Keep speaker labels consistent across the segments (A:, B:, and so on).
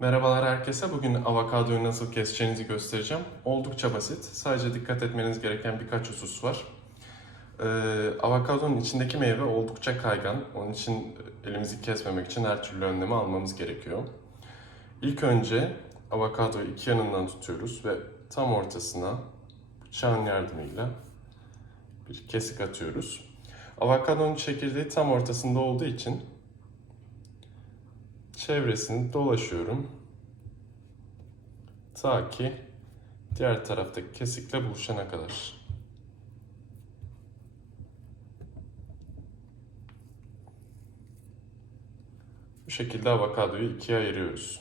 A: Merhabalar herkese. Bugün avokadoyu nasıl keseceğinizi göstereceğim. Oldukça basit. Sadece dikkat etmeniz gereken birkaç husus var. Ee, avokadonun içindeki meyve oldukça kaygan. Onun için elimizi kesmemek için her türlü önlemi almamız gerekiyor. İlk önce avokadoyu iki yanından tutuyoruz ve tam ortasına bıçağın yardımıyla bir kesik atıyoruz. Avokadonun çekirdeği tam ortasında olduğu için çevresini dolaşıyorum. Ta ki diğer taraftaki kesikle buluşana kadar. Bu şekilde avokadoyu ikiye ayırıyoruz.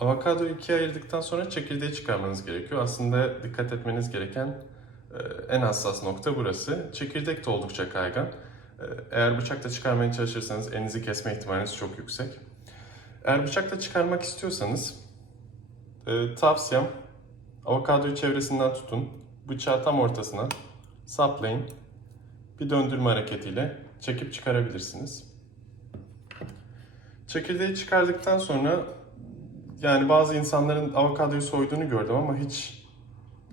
A: Avokadoyu ikiye ayırdıktan sonra çekirdeği çıkarmanız gerekiyor. Aslında dikkat etmeniz gereken e, en hassas nokta burası. Çekirdek de oldukça kaygan. E, Eğer bıçakla çıkarmaya çalışırsanız elinizi kesme ihtimaliniz çok yüksek. Eğer bıçakla çıkarmak istiyorsanız e, tavsiyem avokadoyu çevresinden tutun. Bıçağı tam ortasına saplayın. Bir döndürme hareketiyle çekip çıkarabilirsiniz. Çekirdeği çıkardıktan sonra yani bazı insanların avokadoyu soyduğunu gördüm ama hiç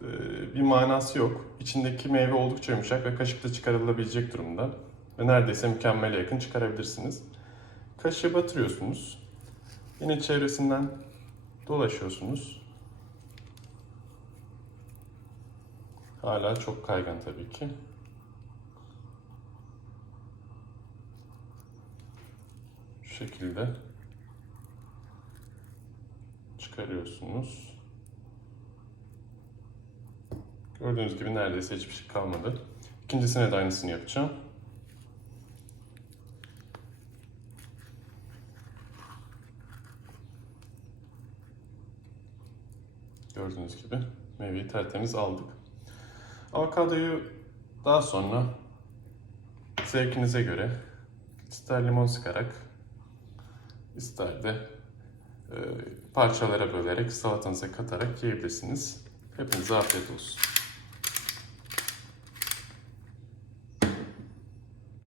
A: e, bir manası yok. İçindeki meyve oldukça yumuşak ve kaşıkla çıkarılabilecek durumda. Ve neredeyse mükemmele yakın çıkarabilirsiniz. Kaşığı batırıyorsunuz. Yine çevresinden dolaşıyorsunuz. Hala çok kaygan tabii ki. Şu şekilde çıkarıyorsunuz. Gördüğünüz gibi neredeyse hiçbir şey kalmadı. İkincisine de aynısını yapacağım. Gördüğünüz gibi meyveyi tertemiz aldık. Avokadoyu daha sonra zevkinize göre ister limon sıkarak ister de e, parçalara bölerek salatanıza katarak yiyebilirsiniz. Hepinize afiyet olsun.